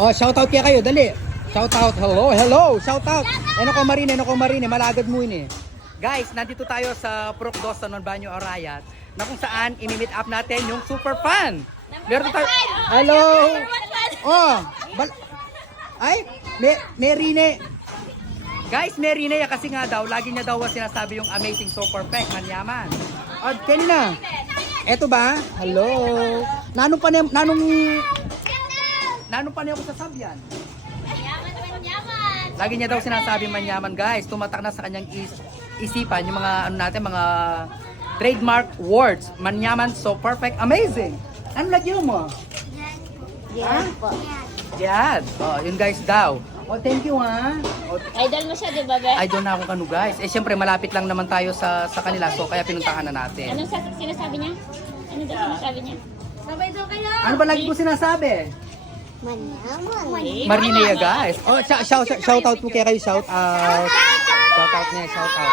Oh, shout out kaya kayo, dali. Shout out. Hello, hello. Shout out. Eno ko Marine, malagad mo ini. Guys, nandito tayo sa Purok 2 sa Banyo Arayat na kung saan imi-meet up natin yung super fan. Meron tayo. Hello. Oh, ay, Merine. Guys, Merine kasi nga daw, lagi niya daw sinasabi yung amazing super perfect manyaman. At kanina. Eto ba? Hello. Nanong pa niya ako sa sabyan. Manyaman. Lagi niya daw sinasabi manyaman, guys. Tumatak na sa kanyang isipan yung mga ano natin, mga trademark words. Manyaman, so perfect, amazing. Ano lagyan mo? Yan po. Yan. Oh, yun guys daw. Oh, thank you ha. Oh, Idol mo siya, di ba, Be? idol na ako kanu guys. Eh syempre malapit lang naman tayo sa kanila, so kaya pinuntahan na natin. Anong sinasabi niya? Ano daw sinasabi niya? Sabay daw kayo. Ano ba lagi ko sinasabi? Manyaman. Marinea guys. Oh, shout out po kaya kayo, shout out. Shout out niya, shout out.